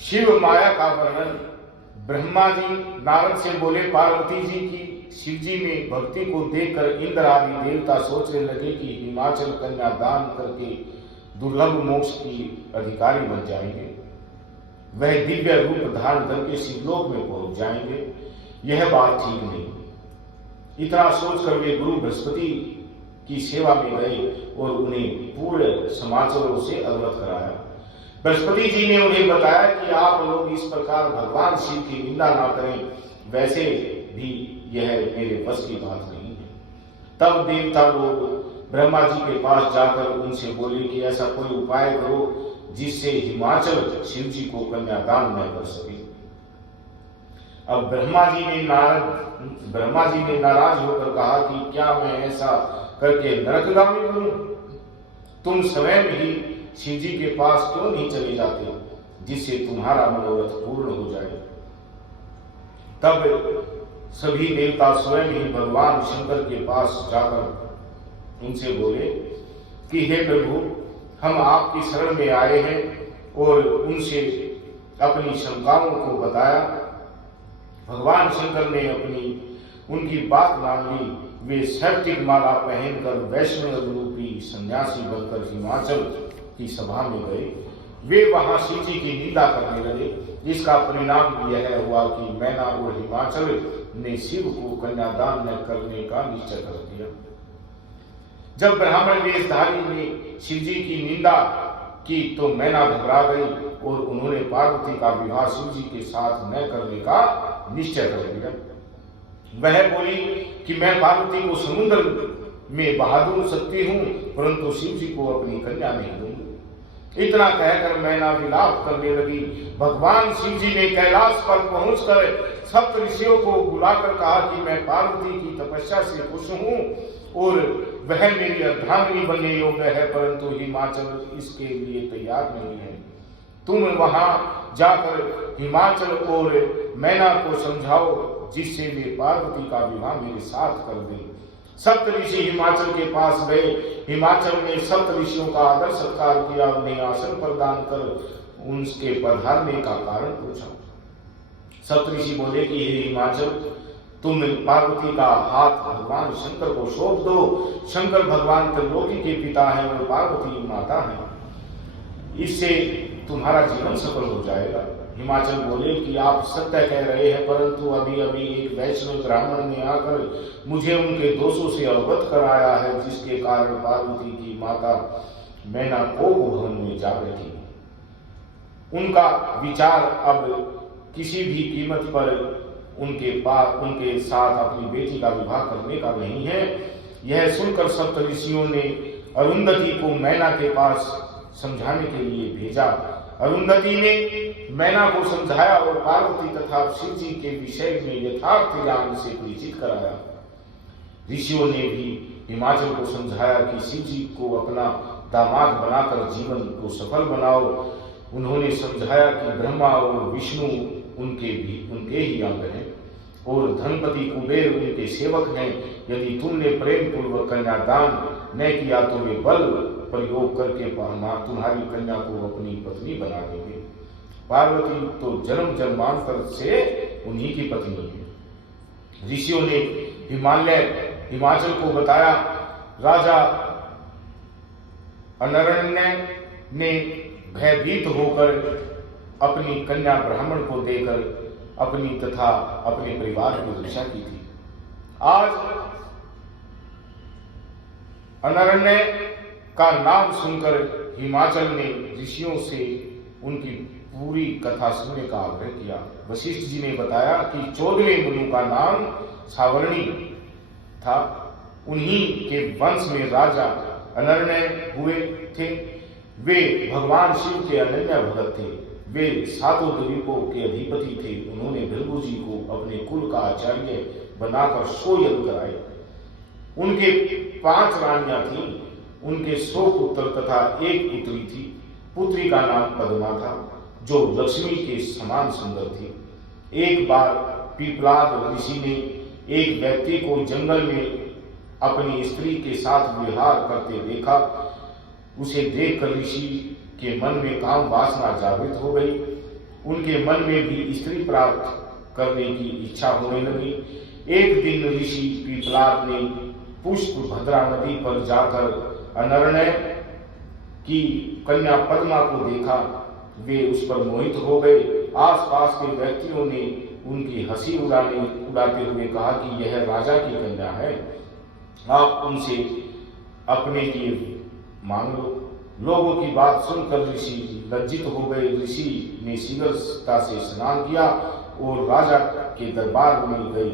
शिव माया का वर्णन। ब्रह्मा जी नारद से बोले, पार्वती जी की शिव जी में भक्ति को देखकर इंद्र आदि देवता सोचने लगे कि हिमाचल कन्या दान करके दुर्लभ मोक्ष की अधिकारी बन जाएंगे, वह दिव्य रूप धारण करके शिवलोक में पहुंच जाएंगे। यह बात ठीक नहीं। इतना सोचकर वे गुरु बृहस्पति की सेवा में गए और उन्हें पूरे समाचारों से अवगत कराया। बृहस्पति जी ने उन्हें बताया कि आप लोग इस प्रकार भगवान शिव की निंदा ना करें, वैसे भी यह मेरे बस की बात नहीं है। तब देवता लोग ब्रह्मा जी के पास जाकर उनसे बोले कि ऐसा कोई उपाय करो जिससे हिमाचल शिव जी को कन्यादान न कर सके। अब ब्रह्मा जी ने नाराज होकर कहा कि क्या मैं ऐसा करके नरकगामी बनूं? तुम स्वयं ही शिव जी के पास क्यों नहीं चले जाते जिससे तुम्हारा मनोरथ पूर्ण हो जाए। तब सभी देवता स्वयं ही भगवान शंकर के पास जाकर उनसे बोले कि हे प्रभु, हम आपकी शरण में आए हैं और उनसे अपनी शंकाओं को बताया। भगवान शंकर ने उनकी बात मान ली। वे सैप्टिक माला पहनकर वैष्णव रूपी सन्यासी बनकर हिमाचल की सभा में गए। वे वहां शिव जी की निंदा करने लगे, जिसका परिणाम यह हुआ कि मैना और हिमाचल ने शिव को कन्यादान न करने का निश्चय कर दिया। जब ब्राह्मण वेशधारी ने शिव जी की निंदा की तो मैना घबरा गई और उन्होंने पार्वती का विवाह शिव जी के साथ न करने का निश्चय कर लिया। वह बोली कि मैं पार्वती को समुद्र में बहा दूं सकती हूं, परंतु शिव जी को अपनी कन्या नहीं दूंगी। इतना कहकर मैना विलाप करने लगी। भगवान शिव जी ने कैलाश पर पहुंचकर सप्त ऋषियों को बुलाकर कहा कि मैं पार्वती की तपस्या से खुश हूं और वह मेरी अर्धांगिनी बनने योग्य है, परंतु हिमाचल इसके लिए तैयार नहीं है। तुम वहां जाकर हिमाचल और मैना को समझाओ जिससे वे पार्वती का विवाह मेरे साथ कर दें। सप्त ऋषि हिमाचल के पास गए। हिमाचल ने सप्त ऋषियों का आदर सत्कार किया, उन्हें आसन प्रदान कर उनके पधारने का कारण पूछा। सप्त ऋषि बोले कि हे हिमाचल, तुम पार्वती का हाथ भगवान शंकर को सौंप दो। शंकर भगवान त्रिलोकी के पिता हैं और पार्वती माता है, इससे तुम्हारा जीवन सफल हो जाएगा। हिमाचल बोले कि आप सत्य कह रहे हैं, परंतु अभी अभी एक वैष्णव ब्राह्मण ने आकर मुझे उनके दोषों से अवगत कराया है, जिसके कारण पार्वती की माता मैना कोप भवन में जा रही। उनका विचार अब किसी भी कीमत पर उनके साथ अपनी बेटी का विवाह करने का नहीं है। यह सुनकर सप्त ऋषियों ने अरुंधति को मैना के पास समझाने के लिए भेजा। अरुंधति ने मैना को समझाया और पार्वती तथा शिव जी के विषय में यथार्थ ज्ञान से परिचित कराया। ऋषियों ने भी हिमाचल को समझाया कि शिव जी को अपना दामाद बनाकर जीवन को सफल बनाओ। उन्होंने समझाया कि ब्रह्मा और विष्णु उनके ही अंग हैं और धनपति कुबेर उनके सेवक हैं। यदि तुमने प्रेम पूर्वक कन्यादान न किया तो वे बल प्रयोग करके तुम्हारी कन्या को अपनी पत्नी बना देंगे। पार्वती तो जन्म जन्मांतर से उन्हीं की पत्नी है। ऋषियों ने हिमाचल को बताया। राजा अनरण्य ने भयभीत होकर अपनी कन्या ब्राह्मण को देकर अपनी तथा अपने परिवार की रक्षा की थी। आज अनरण्य का नाम सुनकर हिमाचल ने ऋषियों से उनकी पूरी कथा सुनने का आग्रह किया। वशिष्ठ जी ने बताया कि 14वें मनु का नाम सावर्णी था। उन्हीं के वंश में राजा अनरण्य हुए थे। वे भगवान शिव के अनन्य भगत थे। वे 7 द्वीपों के अधिपति थे। उन्होंने भृगु जी को अपने कुल का आचार्य बनाकर 100 यज्ञ कराए। उनके 5 रानियां थीं। उनके 100 पुत्र तथा 1 पुत्री थी। पुत्री का नाम पद्मा था, जो लक्ष्मी के समान सुंदर थी। एक बार पिपलाद ऋषि ने एक व्यक्ति को जंगल में अपनी स्त्री के साथ विहार करते देखा। उसे देखकर ऋषि के मन में काम वासना जागृत हो गई। उनके मन में भी स्त्री प्राप्त करने की इच्छा होने लगी। एक दिन ऋषि पीपलाद ने पुष्प भद्रा नदी पर जाकर अनर्णय की कन्या पद्मा को देखा। वे उस पर मोहित हो गए। आसपास के व्यक्तियों ने उनकी हंसी उड़ाते हुए कहा कि यह राजा की कन्या है, आप उनसे अपने लिए मांग लो। लोगों की बात सुनकर ऋषि लज्जित हो गए। ऋषि ने शीघ्रता से स्नान किया और राजा के दरबार में गए।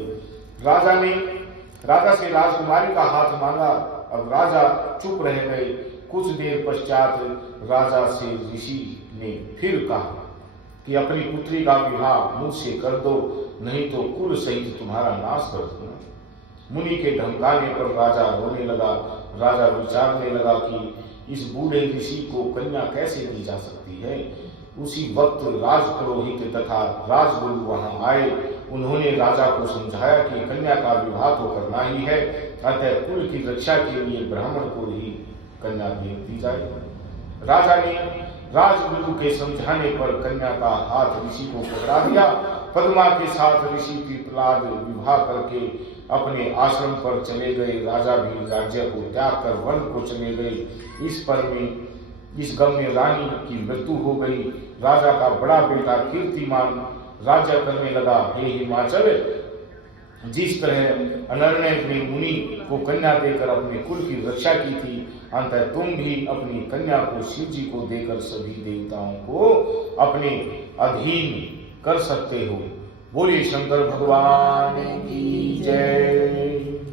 राजा से राजकुमारी का हाथ मांगा। अब राजा चुप रह गए। कुछ देर पश्चात राजा से ऋषि ने फिर कहा कि अपनी पुत्री का विवाह मुझसे कर दो, नहीं तो कुल सहित तुम्हारा नाश कर दूंगा। मुनि के धमकाने पर राजा रोने लगा। राजा विचारने लगा कि इस बूढ़े ऋषि को कन्या कैसे दी जा सकती है। उसी वक्त राजपुरोहित तथा राजगुरु वहां आए। उन्होंने राजा को समझाया कि कन्या का विवाह तो करना ही है, अतः कुल की रक्षा के लिए ब्राह्मण को ही कन्या भेंट दी जाए। राजा ने राजगुरु के समझाने पर कन्या का हाथ ऋषि को पकड़ा दिया। पद्मा के साथ ऋषि पीपलाद विवाह करके अपने आश्रम पर चले गए। राजा भी राज्य को त्याग कर वन को चले गए। इस गम में रानी की मृत्यु हो गई। राजा का बड़ा बेटा कीर्तिमान राज्य करने लगा। हे हिमाचल, जिस तरह अनर्णय ने मुनि को कन्या देकर अपने कुल की रक्षा की थी, अंततः तुम भी अपनी कन्या को शिव जी को देकर सभी देवताओं को अपने अधीन कर सकते हो। बोलिए शंकर भगवान की जय।